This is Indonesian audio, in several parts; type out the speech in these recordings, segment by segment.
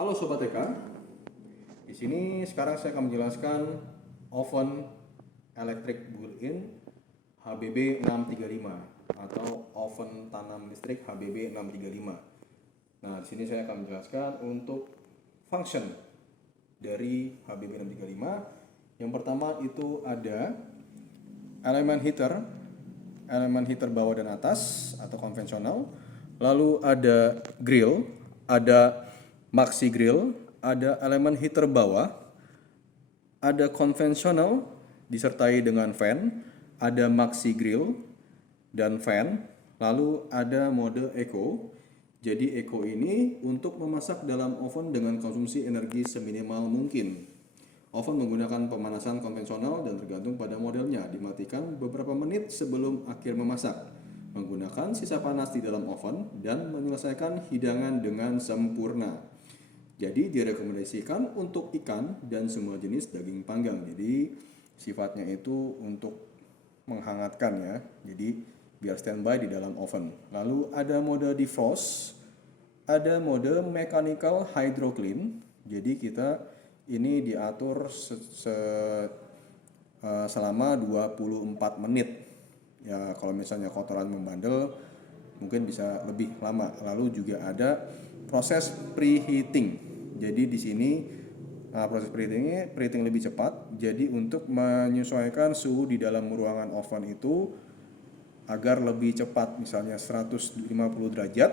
Halo Sobat TK, di sini sekarang saya akan menjelaskan oven electric built-in HBB 635 atau oven tanam listrik HBB 635. Nah, di sini saya akan menjelaskan untuk function dari HBB 635. Yang pertama itu ada elemen heater bawah dan atas atau konvensional. Lalu ada grill, ada maxi grill, ada elemen heater bawah, ada konvensional disertai dengan fan, ada maxi grill dan fan, lalu ada mode eco. Jadi eco ini untuk memasak dalam oven dengan konsumsi energi seminimal mungkin. Oven menggunakan pemanasan konvensional dan tergantung pada modelnya, dimatikan beberapa menit sebelum akhir memasak, menggunakan sisa panas di dalam oven dan menyelesaikan hidangan dengan sempurna. Jadi direkomendasikan untuk ikan dan semua jenis daging panggang. Jadi sifatnya itu untuk menghangatkan ya. Jadi biar standby di dalam oven. Lalu ada mode defrost, ada mode mechanical hydro clean. Jadi kita ini diatur selama 24 menit. Ya, kalau misalnya kotoran membandel mungkin bisa lebih lama. Lalu juga ada proses preheating. Jadi di sini proses preheating lebih cepat. Jadi untuk menyesuaikan suhu di dalam ruangan oven itu agar lebih cepat, misalnya 150 derajat,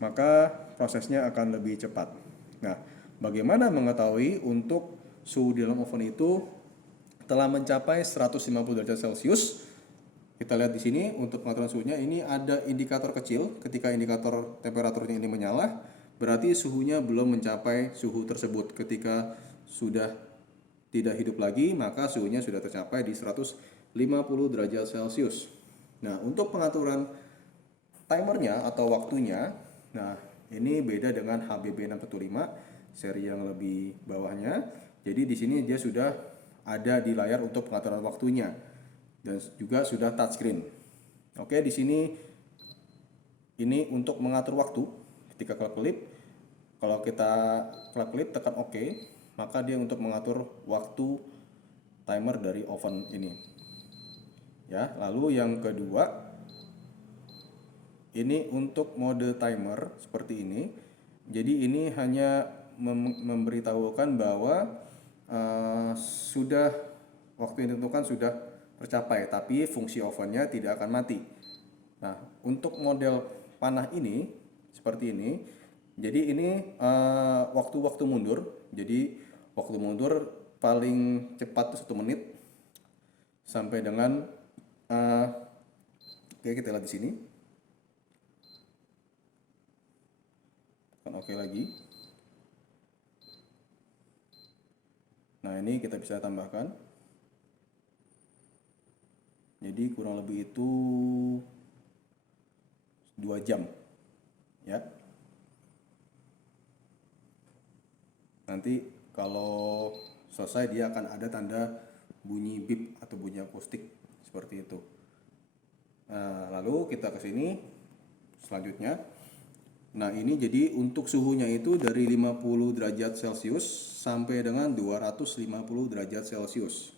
maka prosesnya akan lebih cepat. Nah, bagaimana mengetahui untuk suhu di dalam oven itu telah mencapai 150 derajat Celcius? Kita lihat di sini untuk pengaturan suhunya, ini ada indikator kecil. Ketika indikator temperaturnya ini menyala, berarti suhunya belum mencapai suhu tersebut. Ketika sudah tidak hidup lagi, maka suhunya sudah tercapai di 150 derajat Celcius. Nah, untuk pengaturan timernya atau waktunya, nah ini beda dengan HBB 615 seri yang lebih bawahnya. Jadi di sini dia sudah ada di layar untuk pengaturan waktunya dan juga sudah touchscreen. Oke, di sini ini untuk mengatur waktu. Ketika kelip, kalau kita kelip tekan OK, maka dia untuk mengatur waktu timer dari oven ini. Ya, lalu yang kedua, ini untuk mode timer seperti ini. Jadi ini hanya memberitahukan bahwa sudah waktu yang ditentukan sudah tercapai, tapi fungsi ovennya tidak akan mati. Nah, untuk model panah ini seperti ini. Jadi ini waktu mundur. Jadi waktu mundur paling cepat 1 menit sampai dengan oke, kita lihat di sini. Tekan OK lagi. Nah, ini kita bisa tambahkan. Jadi kurang lebih itu 2 jam. Ya. Nanti kalau selesai dia akan ada tanda bunyi bip atau bunyi akustik seperti itu. Nah, lalu kita ke sini selanjutnya. Nah, ini jadi untuk suhunya itu dari 50 derajat Celcius sampai dengan 250 derajat Celcius.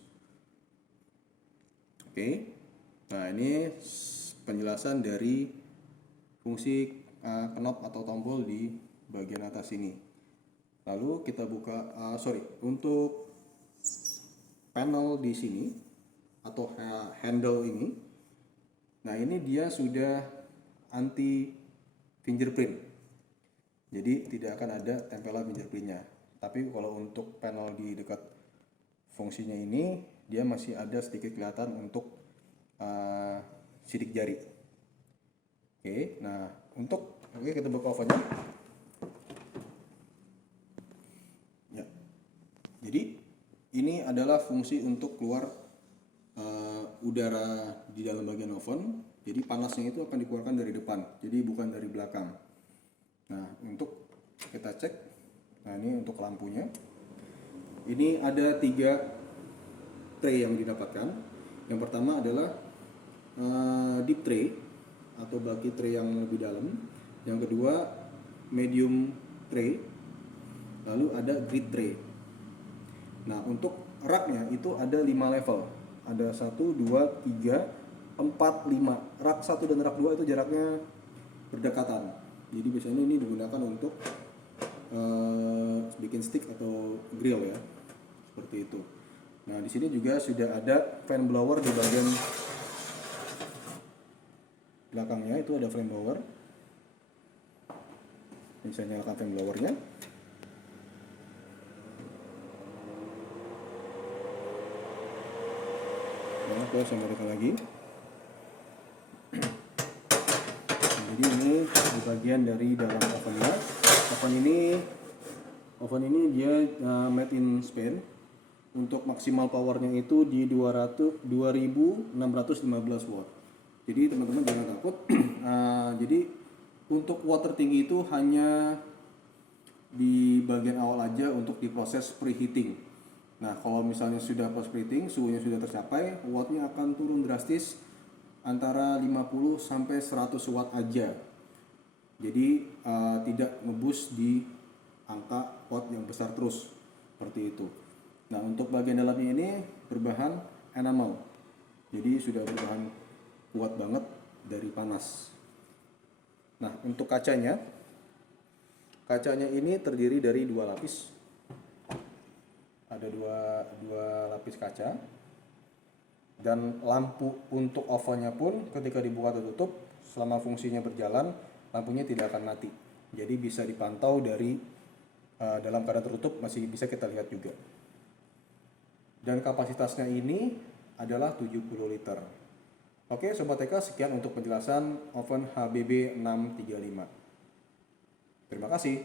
Oke. Nah, ini penjelasan dari fungsi knob atau tombol di bagian atas ini. Lalu kita buka untuk panel di sini atau handle ini. Nah, ini dia sudah anti fingerprint. Jadi tidak akan ada tempelan fingerprintnya. Tapi kalau untuk panel di dekat fungsinya ini, dia masih ada sedikit kelihatan untuk sidik jari. Oke, nah kita buka ovennya. Ya, jadi ini adalah fungsi untuk keluar udara di dalam bagian oven. Jadi panasnya itu akan dikeluarkan dari depan, jadi bukan dari belakang. Nah, untuk kita cek, nah ini untuk lampunya. Ini ada 3 tray yang didapatkan. Yang pertama adalah deep tray atau baki tray yang lebih dalam. Yang kedua medium tray. lalu ada grid tray. Nah, untuk raknya itu ada 5 level. Ada 1, 2, 3, 4, 5. Rak 1 dan rak 2 itu jaraknya berdekatan. Jadi biasanya ini digunakan untuk bikin stick atau grill ya. Seperti itu. Nah, di sini juga sudah ada fan blower di bagian belakangnya, itu ada fan blower. Ini saya nyalakan fan blowernya. Nah, saya nyalakan lagi. Jadi ini di bagian dari dalam ovennya. Oven ini dia made in Spain. Untuk maksimal powernya itu di 2615 watt. Jadi teman-teman jangan takut. Jadi untuk watt tertinggi itu hanya di bagian awal aja untuk diproses preheating. Nah, kalau misalnya sudah proses preheating, suhunya sudah tercapai, wattnya akan turun drastis antara 50 sampai 100 watt aja. Jadi tidak ngebus di angka watt yang besar terus seperti itu. Nah, untuk bagian dalamnya ini berbahan enamel. Jadi sudah berbahan kuat banget dari panas. Nah, untuk kacanya ini terdiri dari 2 lapis. Ada dua lapis kaca. Dan lampu untuk ovennya pun ketika dibuka atau tutup, selama fungsinya berjalan, lampunya tidak akan mati. Jadi bisa dipantau dari dalam keadaan tertutup, masih bisa kita lihat juga. Dan kapasitasnya ini adalah 70 liter. Oke Sobat TK, sekian untuk penjelasan oven HBB 635. Terima kasih.